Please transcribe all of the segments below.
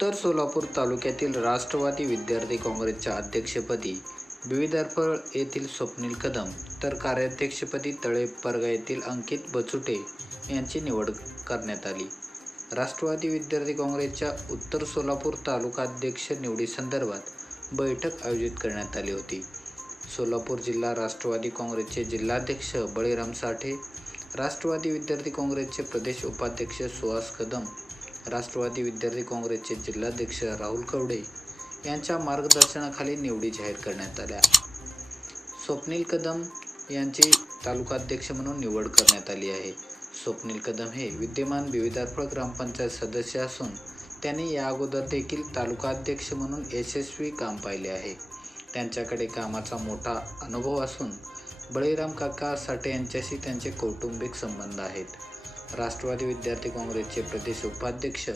उत्तर सोलापूर तालुक्यातील राष्ट्रवादी विद्यार्थी काँग्रेसच्या अध्यक्षपदी बिविदरफळ येथील स्वप्नील कदम तर कार्याध्यक्षपदी तळेपरगा येथील अंकित बचुटे यांची निवड करण्यात आली। राष्ट्रवादी विद्यार्थी काँग्रेसच्या उत्तर सोलापूर तालुकाध्यक्ष निवडीसंदर्भात बैठक आयोजित करण्यात आली होती। सोलापूर जिल्हा राष्ट्रवादी काँग्रेसचे जिल्हाध्यक्ष बळीराम साठे, राष्ट्रवादी विद्यार्थी काँग्रेसचे प्रदेश उपाध्यक्ष सुहास कदम, राष्ट्रवादी विद्यार्थी काँग्रेसचे जिल्हाध्यक्ष राहुल कवडे यांच्या मार्गदर्शनाखाली निवडी जाहीर करण्यात आल्या। स्वप्नील कदम यांची तालुकाध्यक्ष म्हणून निवड करण्यात आली आहे। स्वप्नील कदम हे विद्यमान बिविदरफळ ग्रामपंचायत सदस्य असून त्यांनी या अगोदर देखील तालुकाध्यक्ष म्हणून यशस्वी काम पाहिले आहे। त्यांच्याकडे कामाचा मोठा अनुभव असून बळीराम काका साठे यांच्याशी त्यांचे कौटुंबिक संबंध आहेत। राष्ट्रवादी विद्यार्थी काँग्रेसचे प्रदेश उपाध्यक्ष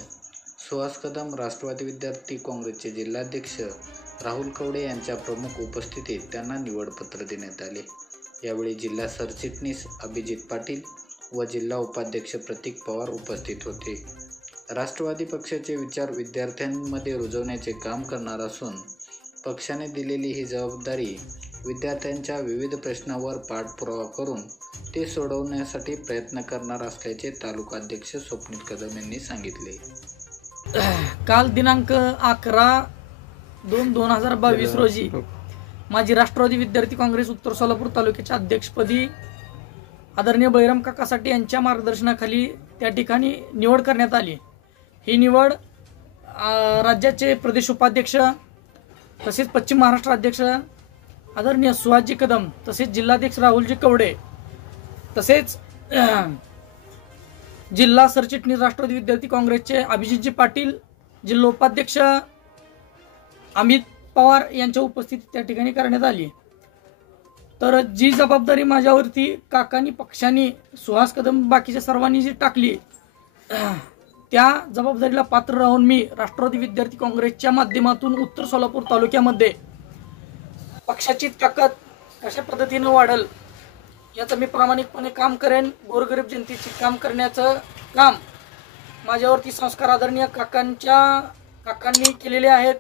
सुहास कदम, राष्ट्रवादी विद्यार्थी काँग्रेसचे जिल्हाध्यक्ष राहुल कवडे यांच्या प्रमुख उपस्थितीत त्यांना निवडपत्र देण्यात आले। यावेळी जिल्हा सरचिटणीस अभिजित पाटील व जिल्हा उपाध्यक्ष प्रतीक पवार उपस्थित होते। राष्ट्रवादी पक्षाचे विचार विद्यार्थ्यांमध्ये रुजवण्याचे काम करणार असून पक्षाने दिलेली ही जबाबदारी विद्यार्थ्यांच्या विविध प्रश्नांवर पाठपुरावा करून ते सोडवण्यासाठी प्रयत्न करणार असल्याचे तालुकाध्यक्ष स्वप्नील कदम यांनी सांगितले। काल दिनांक 11/2/2022 रोजी माजी राष्ट्रवादी विद्यार्थी काँग्रेस उत्तर सोलापूर तालुक्याच्या अध्यक्षपदी आदरणीय बळीराम काका साठे यांच्या मार्गदर्शनाखाली त्या ठिकाणी निवड करण्यात आली। ही निवड राज्याचे प्रदेश उपाध्यक्ष तसेच पश्चिम महाराष्ट्र अध्यक्ष आदरणीय सुहासजी कदम, तसेच जिल्हाध्यक्ष राहुलजी कवडे, तसेच जिल्हा सरचिटणीस राष्ट्रवादी विद्यार्थी काँग्रेसचे अभिजितजी पाटील, जिल्हा उपाध्यक्ष अमित पवार यांच्या उपस्थितीत त्या ठिकाणी करण्यात आली। तर जी जबाबदारी माझ्यावरती काकांनी पक्षाने सुहास कदम बाकीच्या सर्वांनी जी टाकली त्या जबाबदारीला पात्र राहून मी राष्ट्रवादी विद्यार्थी काँग्रेसच्या माध्यमातून उत्तर सोलापूर तालुक्यामध्ये पक्षाची ताकद कशा पद्धतीने वाढेल याचं मी प्रामाणिकपणे काम करेन। गोरगरीब जनतेचे काम करण्याचं काम माझ्यावरती संस्कार आदरणीय काकांनी केलेले आहेत।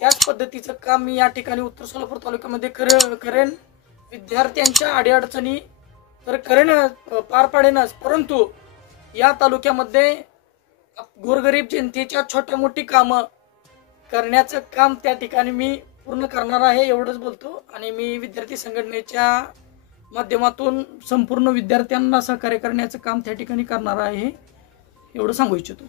त्याच पद्धतीचं काम मी या ठिकाणी उत्तर सोलापूर तालुक्यामध्ये करेन। विद्यार्थ्यांच्या अडीअडचणी तर पार पाडेनच, परंतु या तालुक्यामध्ये गोरगरीब जनतेच्या छोट्या मोठी कामं करण्याचं काम त्या ठिकाणी मी पूर्ण करणार आहे, एवढंच बोलतो। आणि मी विद्यार्थी संघटनेच्या माध्यमातून संपूर्ण विद्यार्थ्यांना सहकार्य करण्याचं काम त्या ठिकाणी करणार आहे, एवढं सांगू इच्छितो।